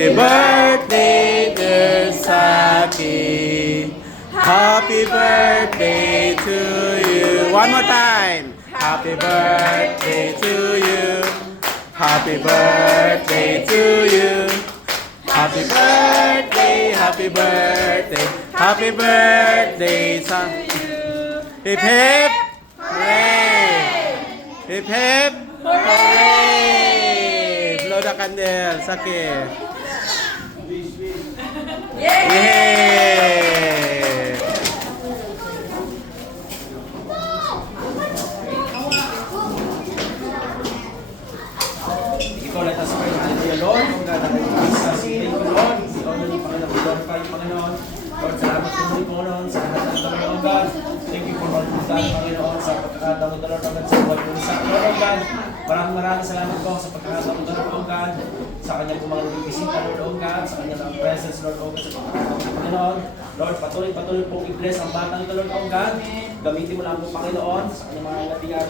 Happy birthday, dear Saki. Happy birthday to you. One more time. Happy birthday to you. Happy birthday to you. Happy birthday, happy birthday, happy birthday, Saki. Hip hip, hooray! Hip hip, hooray! Blow the candle, Saki. Yay! Ikaw, let us pray. Hallelujah, Lord. Kung gagawin sa thank you, Lord. Ikaw na yung Panginoon. Glorify, Panginoon. Lord, salamat po muli, Panginoon, sa lahat ng Panginoon, God. Thank you for Lord, Panginoon, sa pagkakataon ng Lord, sa buhay po sa Lord, God. Maraming salamat po sa pagkakataon ng Lord, God. Sa kanyang mga bisita, Lord, God. Sa kanyang presence, Lord, God. Sa pagkakataon ng Panginoon. Lord, patuloy po i-bless ang batang ito, Lord, God. Gamitin mo lang po, Panginoon, sa kanyang mga natiyan.